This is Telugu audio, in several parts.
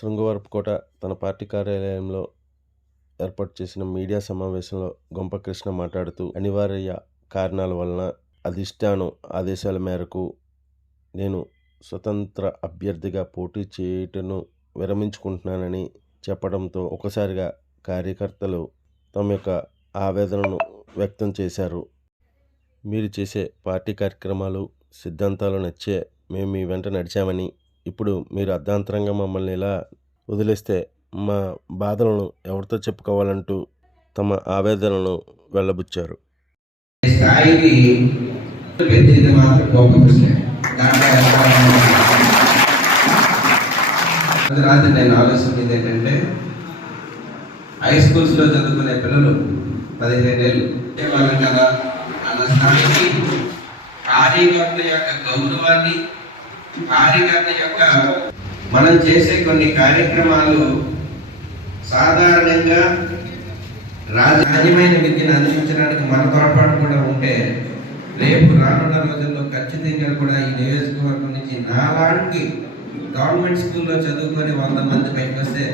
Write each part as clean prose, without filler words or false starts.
శృంగవరపుకోట తన పార్టీ కార్యాలయంలో ఏర్పాటు చేసిన మీడియా సమావేశంలో గొంప కృష్ణ మాట్లాడుతూ, అనివార్య కారణాల వలన అధిష్టానం ఆదేశాల మేరకు నేను స్వతంత్ర అభ్యర్థిగా పోటీ చేయటను విరమించుకుంటున్నానని చెప్పడంతో ఒక్కసారిగా కార్యకర్తలు తమ యొక్క ఆవేదనను వ్యక్తం చేశారు. మీరు చేసే పార్టీ కార్యక్రమాలు, సిద్ధాంతాలు నచ్చే మేము మీ వెంట నడిచామని, ఇప్పుడు మీరు అర్ధాంతరంగా మమ్మల్ని ఇలా వదిలేస్తే మా బాధలను ఎవరితో చెప్పుకోవాలంటూ తమ ఆవేదనను వెళ్ళబుచ్చారు. రాత్రి నేను ఆలోచించింది ఏంటంటే, హై స్కూల్స్లో చదువుకునే పిల్లలు 15 ఏళ్ళు వాళ్ళం కదా అన్న స్థాయికి కార్యకర్త యొక్క గౌరవాన్ని, కార్యకర్త యొక్క మనం చేసే కొన్ని కార్యక్రమాలు సాధారణంగా రాజ్యమైన విద్యను అందించడానికి మన తోడ్పాటు కూడా ఉంటే, రేపు రానున్న రోజుల్లో ఖచ్చితంగా కూడా ఈ నియోజకవర్గం నుంచి నాలాంటి గవర్నమెంట్ స్కూల్లో చదువుకొని 100 మంది పైకి వస్తే,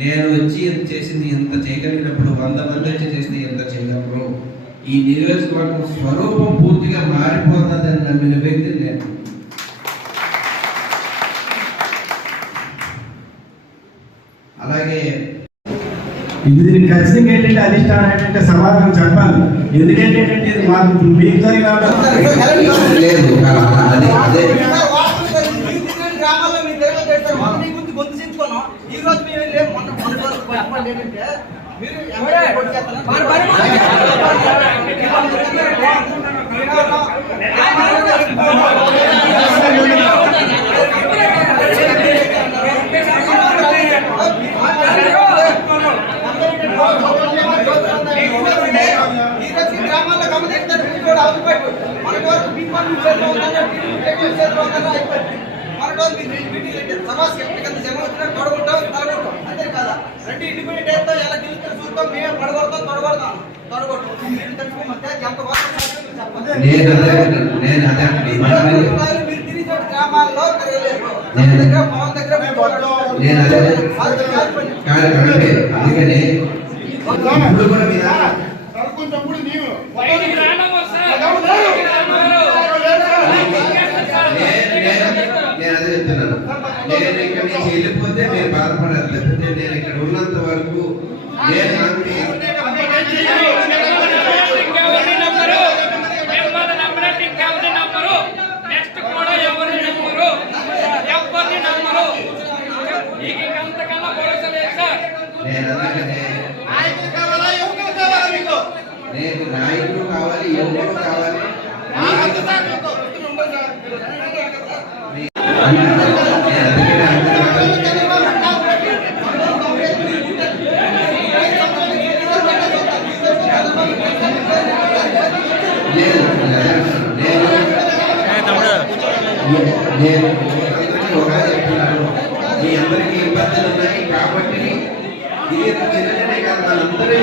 నేను వచ్చి చేసింది ఇంత చేయగలిగినప్పుడు 100 మంది వచ్చి చేసింది ఎంత చేయగలరు. ఈ నియోజకవర్గం స్వరూపం పూర్తిగా మారిపోతుందని నమ్మిన వ్యక్తి నేను. అలాగే ఇది ఖచ్చితంగా ఏంటంటే అధిష్టానం ఏంటంటే సమాధానం చెప్పాలి. ఎందుకంటే ఇది మాకు మీకు లేదు అందుకనే నేను ఇక్కడ నుంచి వెళ్ళిపోతే మీరు బాధపడాలి. లేకపోతే నేను ఇక్కడ ఉన్నంత వరకు నేను నాయకుడు కావాలి, యువకుడు కావాలి. నేను ఒకగా చెప్తున్నాను, మీ అందరికీ ఇబ్బందులు ఉన్నాయి కాబట్టి ఇది చిన్ననే కాదు, మనందరూ